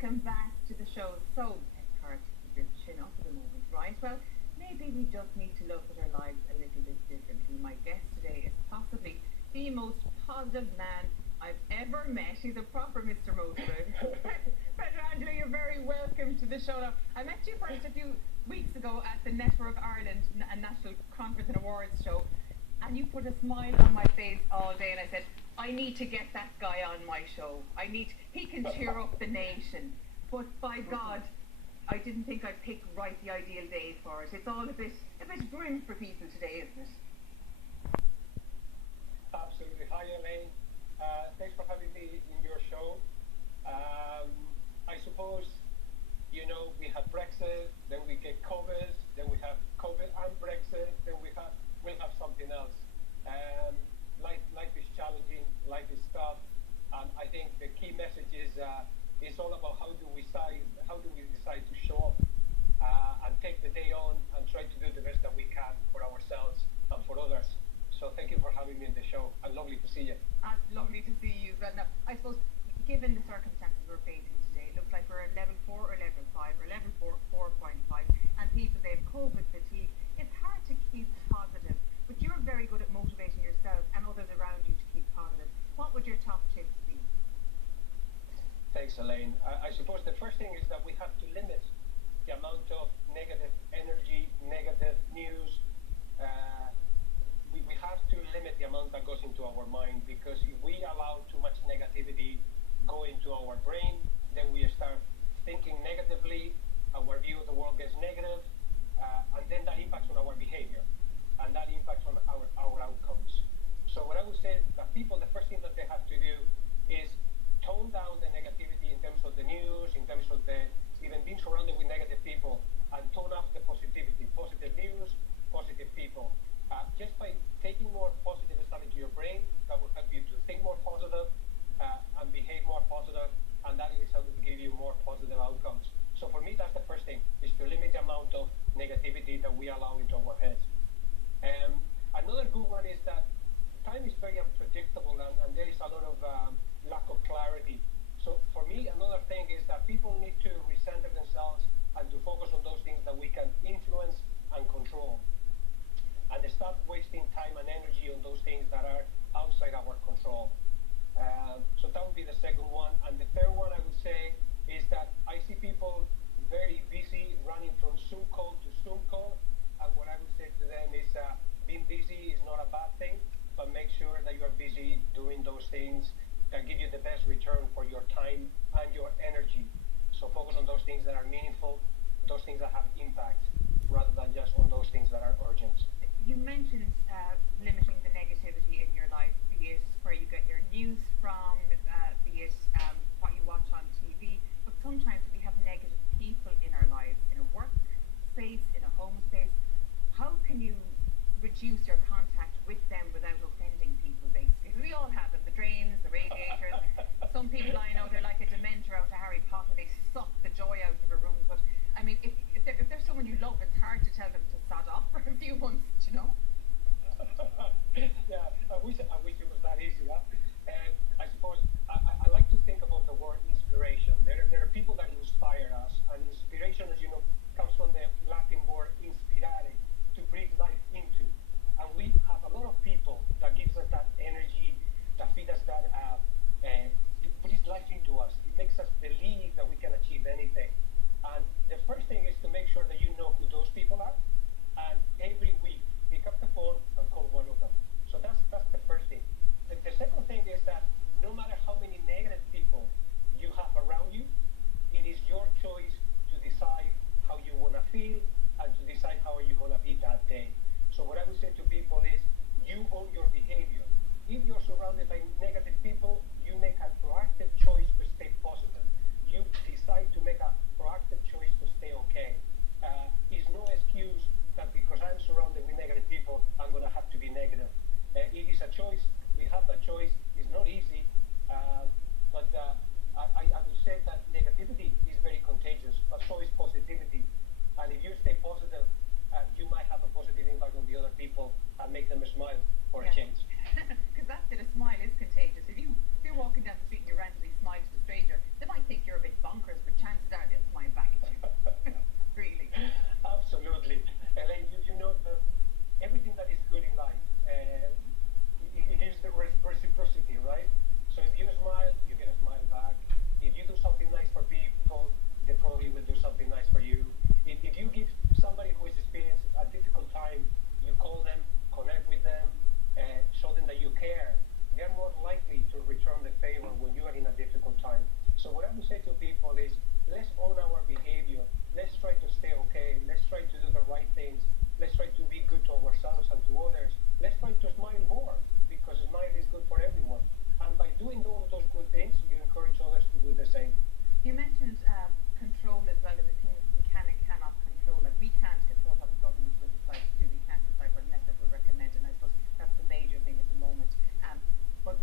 welcome back to the show. So, Eckhart, keep your chin up at the moment, right? Well, maybe we just need to look at our lives a little bit differently. My guest today is possibly the most positive man I've ever met. He's a proper Mr. Motivated. Petrangelo, you're very welcome to the show. Now, I met you first a few weeks ago at the Network Ireland National Conference and Awards show, and you put a smile on my face all day, and I said, I need to get that guy on my show. He can cheer up the nation. But by God, I didn't think I'd pick right the ideal day for it. It's all a bit grim for people today, isn't it? Absolutely. Hi, Elaine. Thanks for having me in your show. I suppose, we have Brexit, then we get COVID, then we have COVID and Brexit, then we'll have something else. Life is challenging, life is tough, and I think the key message is it's all about how do we decide to show up and take the day on and try to do the best that we can for ourselves and for others. So thank you for having me in the show, and lovely to see you. Lovely to see you. But now, I suppose, given the circumstances we're facing today, it looks like we're at level 4 or level 5 or level 4.5, and people, they have COVID fatigue. It's hard to keep positive, but you're very good at motivating yourself and others around you to keep positive. What would your top tips be? Thanks, Elaine. I suppose the first thing is that we have to limit the amount of negative energy, negative news. We have to limit the amount that goes into our mind, because if we allow too much negativity go into our brain, then we start thinking negatively, our view of the world gets negative, and then that impacts on our behavior, and that impacts on our outcomes. So what I would say that people, the first thing that they have to do is tone down the negativity in terms of the news, in terms of even being surrounded with negative people, and tone up the positivity, positive news, positive people. Just by taking more positive stuff into your brain, that will help you to think more positive and behave more positive, and that is how to give you more positive outcomes. So for me, that's the first thing, is to limit the amount of negativity that we allow into our heads. Another good one is that time is very unpredictable, and there is a lot of lack of clarity. So for me, another thing is that people need to recenter themselves and to focus on those things that we can influence and control, and stop wasting time and energy on those things that are outside our control. So that would be the second one. And the third one I would say is that I see people very busy running from Zoom call to Zoom call, and what I would say to them is being busy is not a bad thing, but make sure that you are busy doing those things that give you the best return for your time and your energy. So focus on those things that are meaningful, those things that have impact, rather than just on those things that are urgent. You mentioned limiting the negativity in your life, be it where you get your news from, be it what you watch on TV, but sometimes we have negative people in our lives, in a work space, in a home space. How can you reduce your contact with them without offending people, basically? We all have them, the drains, the radiators. Some people I know, they're like a dementor out of Harry Potter. They suck the joy out of a room. But I mean, if there's someone you love, it's hard to tell them to sod off for a few months, Yeah, I wish it was that easy. And I suppose I like to think about the word inspiration. There are people that inspire us, and inspiration, as you know, comes from the Latin word inspirare, to breathe life into. And we to say to people is, let's own our behavior. Let's try to stay okay. Let's try to do the right things. Let's try to be good to ourselves and to others. Let's try to smile more, because smile is good for everyone. And by doing all of those good things, you encourage others to do the same. You mentioned control as well as the things we can and cannot control. Like, we can't control what the government will decide to do. We can't decide what method will recommend, and I suppose that's the major thing at the moment. But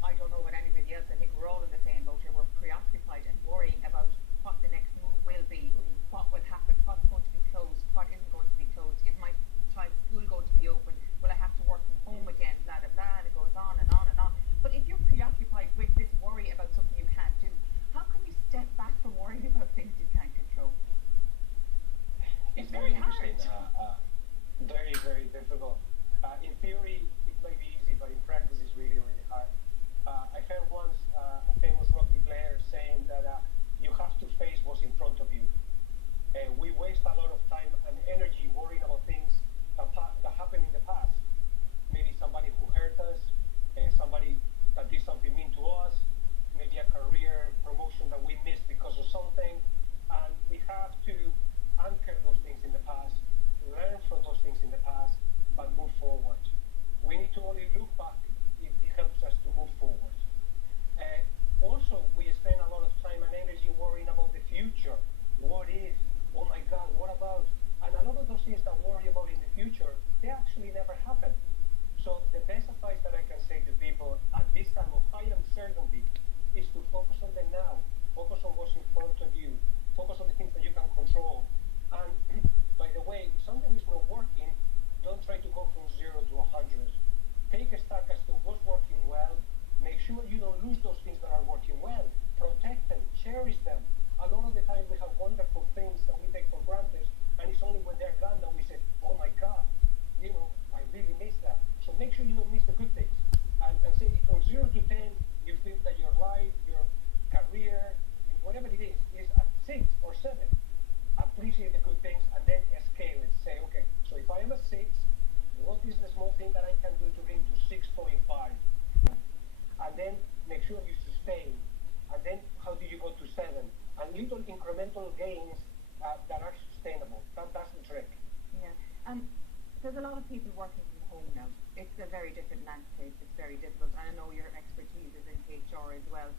I don't know about anybody else. I think we're all in the same boat here. We're preoccupied and worrying about what the next move will be, what will happen, what's going to be closed, what isn't going to be closed. Is my child's school going to be open? Will I have to work from home again? Blah, blah, blah. And it goes on and on and on. But if you're preoccupied with this worry about something you can't do, how can you step back from worrying about things you can't control? It's very hard. Very, very difficult. In theory, it may be easy, but in practice, it's really, really hard. I heard once a famous rugby player saying that you have to face what's in front of you. We waste a lot of time and energy worrying about things that happened in the past. Maybe somebody who hurt us, somebody that did something mean to us, maybe a career promotion that we missed because of something. And we have to anchor those things in the past, learn from those things in the past, but move forward. We need to only look back if it helps us to move forward. Also, we spend a lot of time and energy worrying about the future. What if? Oh my God, what about? And a lot of those things that worry about in the future, they actually never happen. So the best advice that I can say to people at this time of high uncertainty is to focus on the now. Focus on what's in front of you. Focus on the things that you can control. And by the way, if something is not working, don't try to go from 0 to 100. Take a stock as to what's working well. Make sure you don't lose those things that are working well. Protect them, cherish them. A lot of the time we have wonderful things that we take for granted, and it's only when they're gone that we say, oh my God, I really miss that. So make sure you don't miss the good things. And say from 0 to 10, you feel that your life, your career, whatever it is at 6 or 7. Appreciate the good things and then scale it. Say, okay, so if I am a 6, what is the small thing that I can do to bring to 6.5? And then make sure you sustain. And then how do you go to 7? And little incremental gains that are sustainable. That's the trick. Yeah. There's a lot of people working from home now. It's a very different landscape. It's very difficult. And I know your expertise is in HR as well.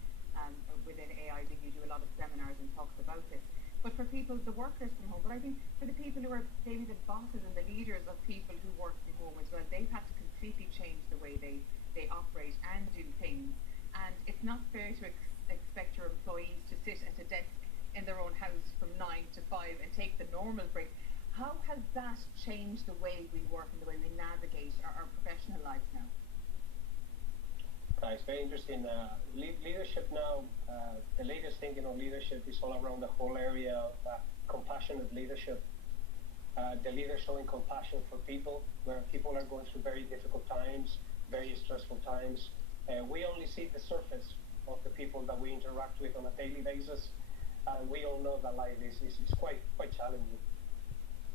Within AI, you do a lot of seminars and talks about this. But for people, the workers from home, but I think for the people who are maybe the bosses and the leaders of people who work from home as well, they've had to completely change the way they operate and do things. And it's not fair to expect your employees to sit at a desk in their own house from 9 to 5 and take the normal break. How has that changed the way we work and the way we navigate our professional lives now? It's very interesting. Leadership now, the latest thinking on leadership is all around the whole area of compassionate leadership. The leader showing compassion for people, where people are going through very difficult times, very stressful times. We only see the surface of the people that we interact with on a daily basis. And we all know that life is quite challenging.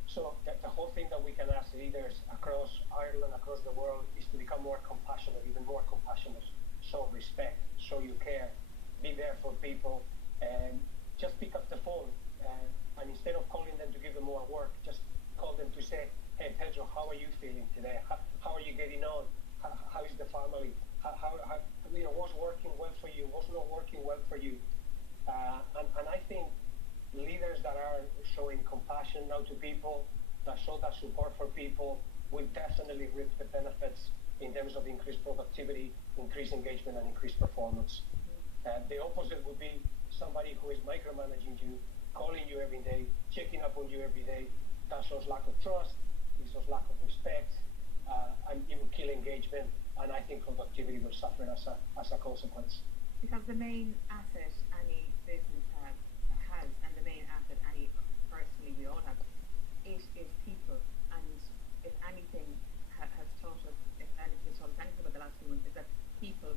So the whole thing that we can ask leaders across Ireland, across the world, is to become more compassionate, even more compassionate. Show respect, show you care, be there for people, and just pick up the phone. And instead of calling them to give them more work, just call them to say, hey Pedro, how are you feeling today? How are you getting on? How is the family? How what's working well for you? What's not working well for you? And I think leaders that are showing compassion now to people, that show that support for people, will definitely reap the benefits in terms of increased productivity, increased engagement, and increased performance. The opposite would be somebody who is micromanaging you, calling you every day, checking up on you every day. That shows lack of trust, it shows lack of respect, and it will kill engagement, and I think productivity will suffer as a consequence. Because the main asset any business has, and the main asset any personally we all have, it is people. And if anything has taught us, if anything has taught us anything about the last few months, is that people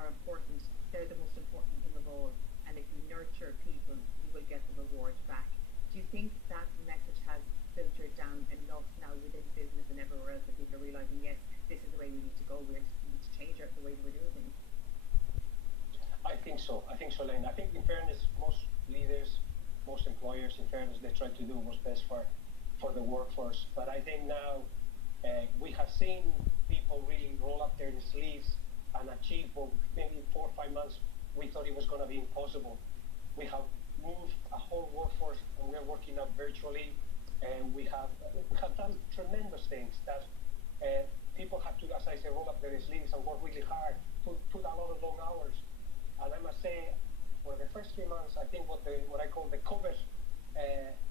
are important. They're the most important thing of all. And if you nurture people, you will get the reward back. Do you think that message has filtered down enough now within business and everywhere else that people are realizing, yes, this is the way we need to go, we need to change the way we're doing things? I think so. I think so, Elaine. I think, in fairness, most leaders, most employers, in fairness, they try to do what's best for the workforce. But I think now we have seen people really roll up their sleeves and achieve what maybe 4 or 5 months we thought it was going to be impossible. We have moved a whole workforce, and we're working now virtually, and we have done tremendous things that people have to, as I say, roll up their sleeves and work really hard, put a lot of long hours. And I must say, for the first 3 months, I think what I call the COVID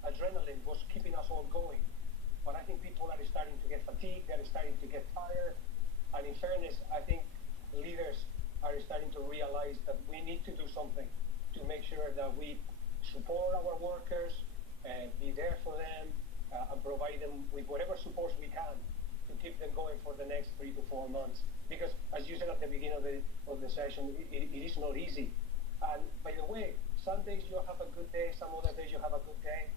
adrenaline was keeping us all going. But I think people are starting to get fatigued, they're starting to get tired. And in fairness, I think leaders are starting to realize that we need to do something to make sure that we support our workers, be there for them, and provide them with whatever support we can to keep them going for the next 3 to 4 months. Because, as you said at the beginning of the session, it is not easy. And by the way, some days you have a good day, some other days you have a good day,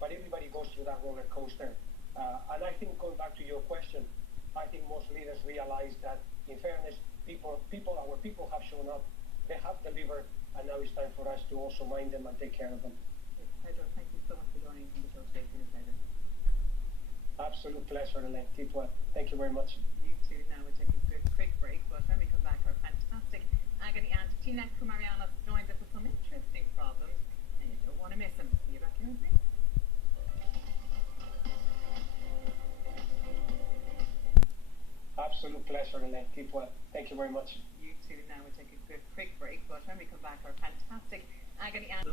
but everybody goes through that roller coaster. And I think, going back to your question, I think most leaders realize that, in fairness, our people have shown up, they have delivered, and now it's time for us to also mind them and take care of them. Pedro, thank you so much for joining us on the show today. It's been a pleasure. Absolute pleasure, Elaine. Keep well. Thank you very much. You too. Now we'll take a quick break, but when we come back, our fantastic agony aunt Tina Kumarianos joins us with some interesting problems, and you don't want to miss them. See you back here in a minute. Absolute pleasure, Elaine. Keep well. Thank you very much. You too. Now we'll take a quick break, but when we come back, our fantastic agony aunt